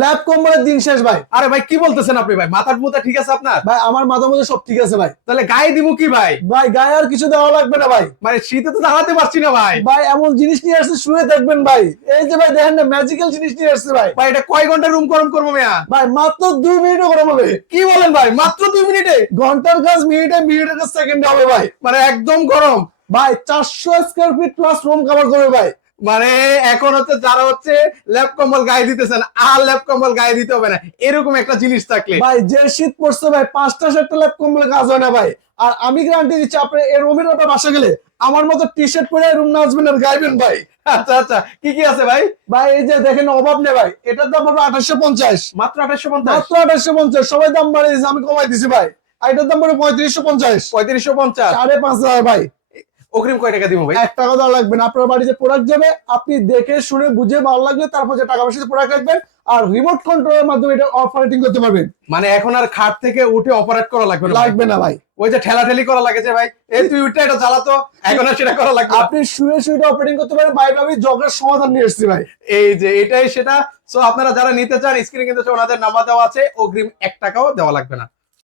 Lab কম্বলের দিন শেষ ভাই। আরে ভাই কি বলতেছেন আপনি ভাই? মাথার মুথা ঠিক আছে আপনার? ভাই আমার মাথা মধ্যে সব ঠিক আছে ভাই। তাহলে গায়ে দিব কি ভাই? ভাই গায়ে আর কিছু দেওয়া লাগবে না ভাই। মানে শীতে তো দাঁড়াতে পারছি না ভাই। ভাই এমন জিনিস নিয়ে আসছে শুয়ে দেখবেন ভাই। এই যে ভাই দেখেন না ম্যাজিক্যাল জিনিস নিয়ে আসছে ভাই। ভাই এটা কয় ঘন্টা রুম গরম করবো মিয়া? ভাই মাত্র 2 মিনিটও গরম হবে। কি বলেন ভাই? মাত্র 2 মিনিটে? ঘন্টার কাজ মিনিটে, মিনিটের কাজ সেকেন্ডে হবে ভাই। মানে একদম গরম। ভাই 400 square feet plus room cover করবে ভাই। মানে এখন হচ্ছে যারা হচ্ছে ল্যাপ কম্বল গায়ে দিতেছেন আর ল্যাপ কম্বল গায়ে দিতে হবে না, এরকম একটা জিনিস থাকলে। ভাই যে শীত পড়ছে ভাই 5টা 7টা ল্যাব কম্বলে কাজ হয় না ভাই। আর আমি গ্যারান্টি দিচ্ছি আপনি এই রুমের ওটা বাসা গেলে আমার মতো টি শার্ট পরে রুম নাচবেন আর গাইবেন ভাই। আচ্ছা আচ্ছা, কি কি আছে ভাই? ভাই এই যে দেখেন অভাব নেই ভাই, এটার দাম পড়বে 2850। মাত্র 2850? মাত্র 2850। সবাই দাম বাড়িয়ে দিয়েছে, আমি কমাই দিছি ভাই। আর এটার দাম পড়বে 3550। 3550? 5500 ভাই। অগ্রিম কয় টাকা দিব ভাই? 1 টাকা দেওয়া লাগবে না। আপনার বাড়িতে প্রোডাক্ট যাবে, আপনি দেখে শুনে বুঝে ভালো লাগলে তারপর যে টাকা পয়সা প্রোডাক্ট রাখবেন আর রিমোট কন্ট্রোলের মাধ্যমে এটা অপারেটিং করতে পারবেন। মানে এখন আর খাট থেকে উঠে অপারেট করা লাগবে না ভাই? লাগবে না ভাই। ওই যে ঠেলাঠেলি করা লাগে যে ভাই এই তুই উঠে এটা চালাতো, এখন আর সেটা করা লাগবে না। আপনি শুয়ে শুয়ে অপারেটিং করতে পারেন ভাই। আমি জগের সমাধান নিয়ে এসেছি ভাই। এই যে এটাই সেটা। সো আপনারা যারা নিতে চান স্ক্রিনে কিন্তু ওনাদের নাম্বার দেওয়া আছে, অগ্রিম 1 টাকাও দেওয়া লাগবে না।